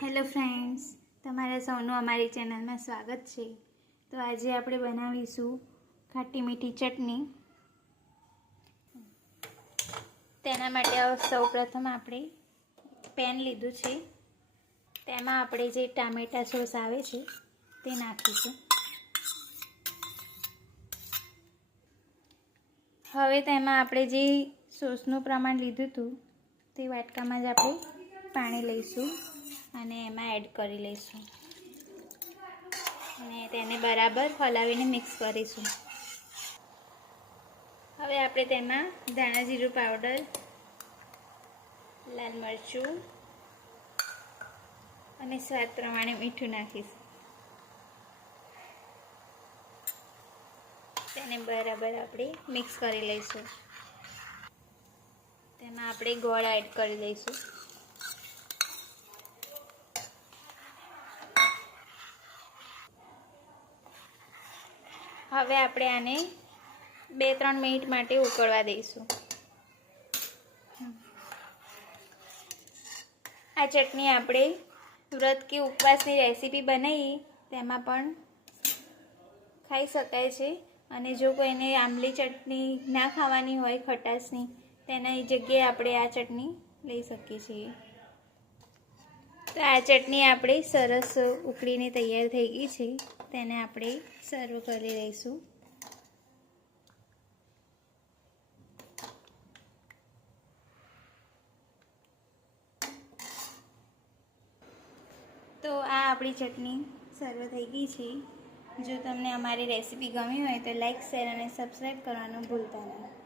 Hello friends, તમારા સૌનું અમારી ચેનલમાં સ્વાગત છે। તો આજે આપણે બનાવીશું ખાટી મીઠી ચટણી। તેના માટે સૌપ્રથમ આપણે પેન લીધું છે, તેમાં આપણે જે ટામેટા સોસ આવે છે તે નાખીશું। હવે તેમાં આપણે જે સોસનું પ્રમાણ લીધું હતું તે વાટકામાં જ આપણે પાણી લઈશું અને એમાં એડ કરી લઈશું અને તેને બરાબર હલાવીને મિક્સ કરીશું। હવે આપણે તેમાં ધાણા જીરું પાવડર, લાલ મરચું અને સ્વાદ પ્રમાણે મીઠું નાખીશું। તેને બરાબર આપણે મિક્સ કરી લઈશું। તેમાં આપણે ગોળ એડ કરી દઈશું। હવે આપણે આને 2-3 મિનિટ માટે ઉકળવા દઈશું। આ ચટણી આપણે વ્રત કે ઉપવાસની રેસીપી બનાવી તેમાં પણ ખાઈ શકાય છે અને જો કોઈને આંબલી ચટણી ના ખાવાની હોય ખટાશની, તેના જગ્યાએ આપણે આ ચટણી લઈ શકીએ છીએ। તો આ ચટણી આપણે સરસ ઉકળીને તૈયાર થઈ ગઈ છે, તેને આપણે સર્વ કરી લઈશું। તો આ આપણી ચટણી સર્વ થઈ ગઈ છે। જો તમને અમારી રેસીપી ગમી હોય તો લાઈક, શેર અને સબસ્ક્રાઈબ કરવાનું ભૂલતા નહીં।